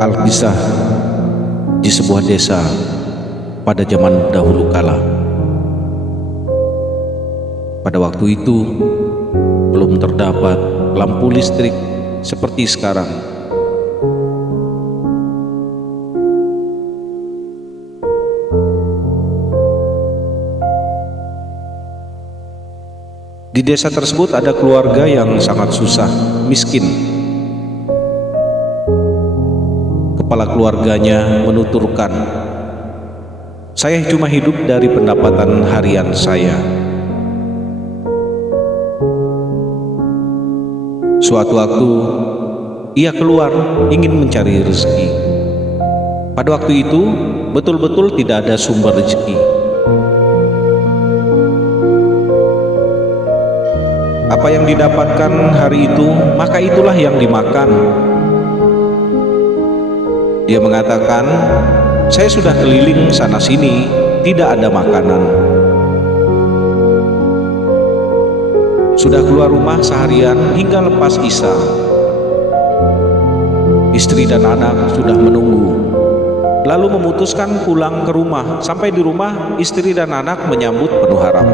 Alkisah di sebuah desa pada zaman dahulu kala. Pada waktu itu belum terdapat lampu listrik seperti sekarang. Di desa tersebut ada keluarga yang sangat susah, miskin. Kepala keluarganya menuturkan, "Saya cuma hidup dari pendapatan harian saya." Suatu waktu ia keluar ingin mencari rezeki. Pada waktu itu betul-betul tidak ada sumber rezeki. Apa yang didapatkan hari itu, maka itulah yang dimakan. Dia mengatakan, "Saya sudah keliling sana-sini, tidak ada makanan. Sudah keluar rumah seharian hingga lepas isya. Istri dan anak sudah menunggu." Lalu memutuskan pulang ke rumah. Sampai di rumah, istri dan anak menyambut penuh harap.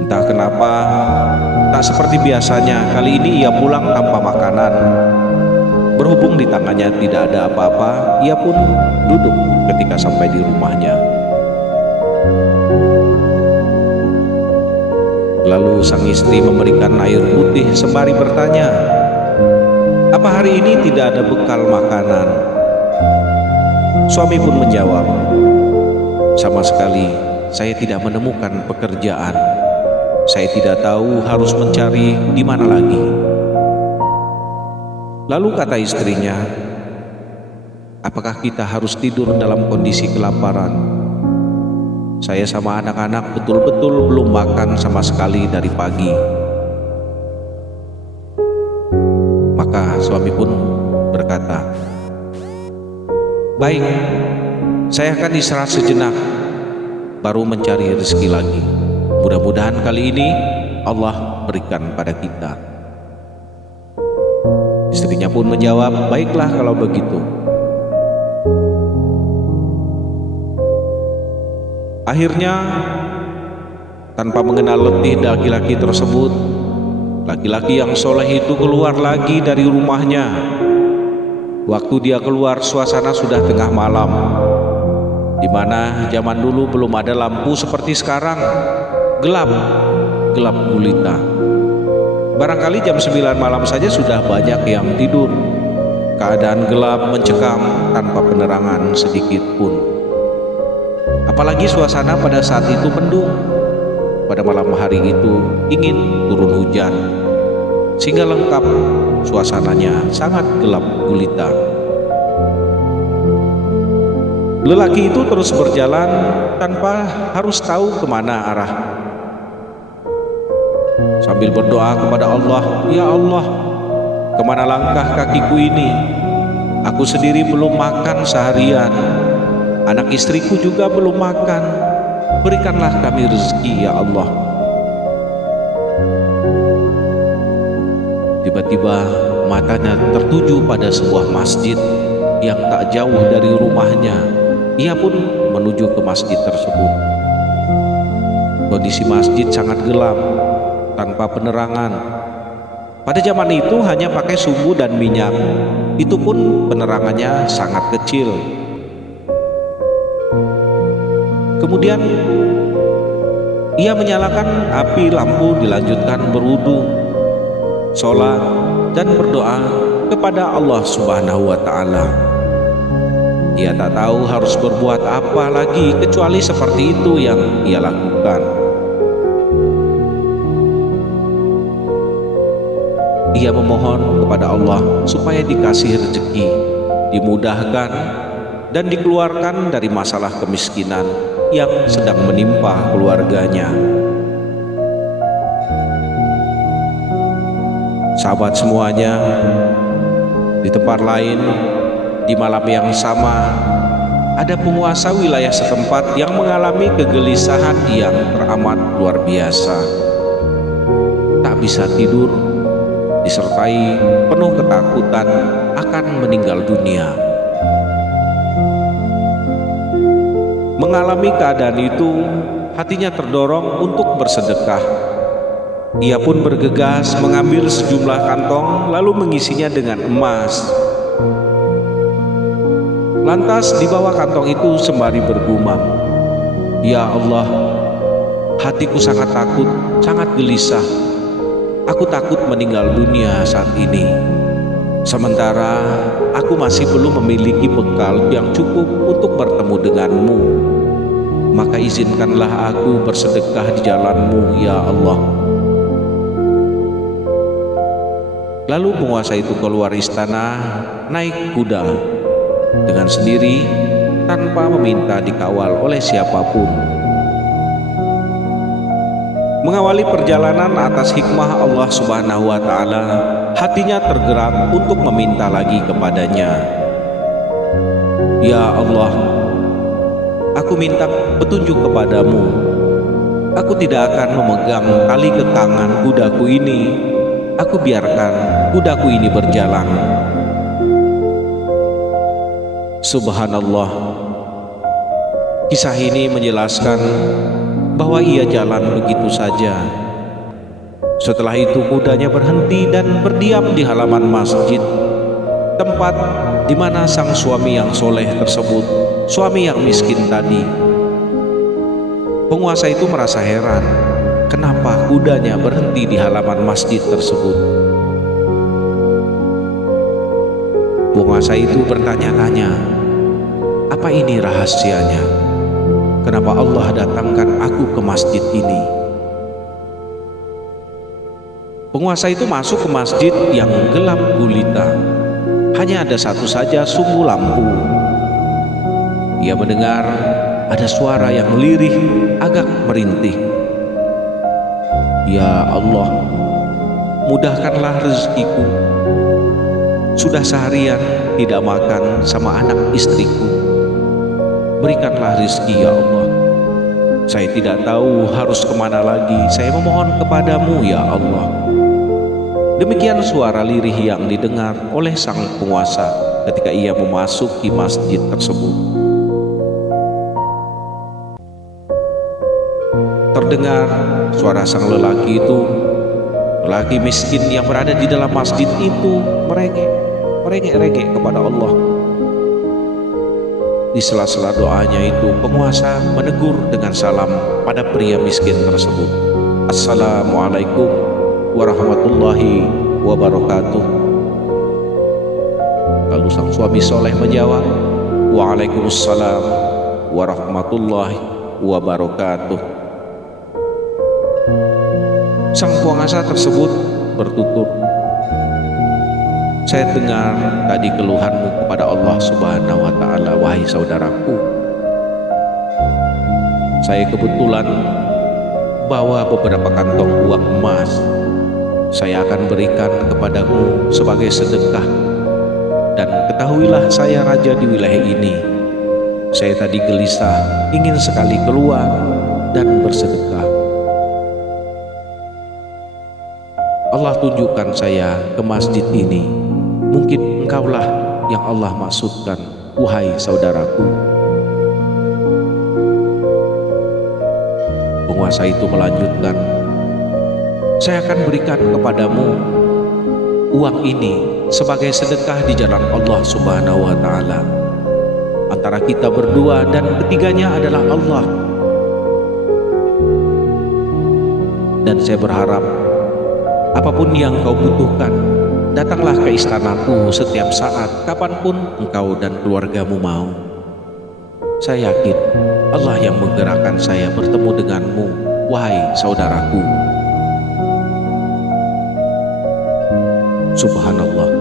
Entah kenapa, tak seperti biasanya, kali ini ia pulang tanpa makanan. Berhubung di tangannya tidak ada apa-apa, ia pun duduk ketika sampai di rumahnya. Lalu sang istri memberikan air putih sembari bertanya, "Apa hari ini tidak ada bekal makanan?" Suami pun menjawab, "Sama sekali saya tidak menemukan pekerjaan. Saya tidak tahu harus mencari di mana lagi." Lalu kata istrinya, "Apakah kita harus tidur dalam kondisi kelaparan? Saya sama anak-anak betul-betul belum makan sama sekali dari pagi." Maka suami pun berkata, "Baik, saya akan istirahat sejenak, baru mencari rezeki lagi. Mudah-mudahan kali ini Allah berikan pada kita." Istrinya pun menjawab, "Baiklah kalau begitu." Akhirnya, tanpa mengenal letih laki-laki tersebut, laki-laki yang soleh itu keluar lagi dari rumahnya. Waktu dia keluar, suasana sudah tengah malam, di mana zaman dulu belum ada lampu seperti sekarang. Gelap gulita. Barangkali jam 9 malam saja sudah banyak yang tidur. Keadaan gelap mencekam tanpa penerangan sedikit pun. Apalagi suasana pada saat itu mendung. Pada malam hari itu ingin turun hujan, sehingga lengkap suasananya sangat gelap gulita. Lelaki itu terus berjalan tanpa harus tahu kemana arah. Sambil berdoa kepada Allah, "Ya Allah, kemana langkah kakiku ini? Aku sendiri belum makan seharian. Anak istriku juga belum makan. Berikanlah kami rezeki, ya Allah." Tiba-tiba matanya tertuju pada sebuah masjid yang tak jauh dari rumahnya. Ia pun menuju ke masjid tersebut. Kondisi masjid sangat gelap, tanpa penerangan. Pada zaman itu hanya pakai sumbu dan minyak. Itu pun penerangannya sangat kecil. Kemudian ia menyalakan api lampu, dilanjutkan berwudu, sholat, dan berdoa kepada Allah Subhanahu wa Ta'ala. Ia tak tahu harus berbuat apa lagi kecuali seperti itu yang ia lakukan. Ia memohon kepada Allah supaya dikasih rezeki, dimudahkan, dan dikeluarkan dari masalah kemiskinan yang sedang menimpa keluarganya. Sahabat semuanya, di tempat lain, di malam yang sama, ada penguasa wilayah setempat yang mengalami kegelisahan yang teramat luar biasa. Tak bisa tidur, disertai penuh ketakutan akan meninggal dunia. Mengalami keadaan itu, hatinya terdorong untuk bersedekah. Ia pun bergegas mengambil sejumlah kantong lalu mengisinya dengan emas. Lantas di bawah kantong itu sembari bergumam, "Ya Allah, hatiku sangat takut, sangat gelisah. Aku takut meninggal dunia saat ini. Sementara aku masih belum memiliki bekal yang cukup untuk bertemu denganmu. Maka izinkanlah aku bersedekah di jalanmu, ya Allah." Lalu penguasa itu keluar istana, naik kuda dengan sendiri tanpa meminta dikawal oleh siapapun. Mengawali perjalanan atas hikmah Allah Subhanahu wa Ta'ala, hatinya tergerak untuk meminta lagi kepadanya. "Ya Allah, aku minta petunjuk kepadamu. Aku tidak akan memegang tali kekangan kudaku ini. Aku biarkan kudaku ini berjalan." Subhanallah, kisah ini menjelaskan bahwa ia jalan begitu saja. Setelah itu kudanya berhenti dan berdiam di halaman masjid, tempat di mana sang suami yang soleh tersebut, suami yang miskin tadi. Penguasa itu merasa heran, kenapa kudanya berhenti di halaman masjid tersebut. Penguasa itu bertanya-tanya, "Apa ini rahasianya? Kenapa Allah datangkan aku ke masjid ini?" Penguasa itu masuk ke masjid yang gelap gulita. Hanya ada satu saja sumbu lampu. Ia mendengar ada suara yang lirih agak merintih. "Ya Allah, mudahkanlah rezekiku. Sudah seharian tidak makan sama anak istriku. Berikanlah rezeki, ya Allah. Saya tidak tahu harus kemana lagi. Saya memohon kepadamu, ya Allah." Demikian suara lirih yang didengar oleh sang penguasa ketika ia memasuki masjid tersebut. Terdengar suara sang lelaki itu, lelaki miskin yang berada di dalam masjid itu merengek-rengek kepada Allah. Di sela-sela doanya itu, penguasa menegur dengan salam pada pria miskin tersebut, "Assalamualaikum warahmatullahi wabarakatuh." Lalu sang suami soleh menjawab, "Waalaikumsalam warahmatullahi wabarakatuh." Sang penguasa tersebut bertutur, "Saya dengar tadi keluhanmu kepada Allah Subhanahu wa Ta'ala, wahai saudaraku. Saya kebetulan bawa beberapa kantong uang emas. Saya akan berikan kepadamu sebagai sedekah. Dan ketahuilah, saya raja di wilayah ini. Saya tadi gelisah, ingin sekali keluar dan bersedekah. Allah tunjukkan saya ke masjid ini. Mungkin engkaulah yang Allah maksudkan, wahai saudaraku." Penguasa itu melanjutkan, "Saya akan berikan kepadamu uang ini sebagai sedekah di jalan Allah Subhanahu wa Ta'ala. Antara kita berdua dan ketiganya adalah Allah. Dan saya berharap apapun yang kau butuhkan, datanglah ke istanaku setiap saat, kapanpun engkau dan keluargamu mau. Saya yakin Allah yang menggerakkan saya bertemu denganmu, wahai saudaraku." Subhanallah,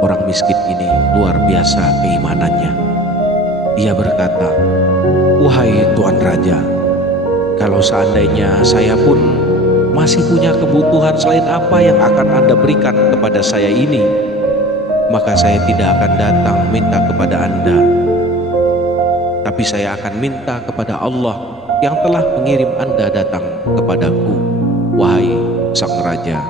orang miskin ini luar biasa keimanannya. Ia berkata, "Wahai Tuan Raja, kalau seandainya saya pun masih punya kebutuhan selain apa yang akan Anda berikan kepada saya ini, maka saya tidak akan datang minta kepada Anda. Tapi saya akan minta kepada Allah yang telah mengirim Anda datang kepadaku, wahai Sang Raja."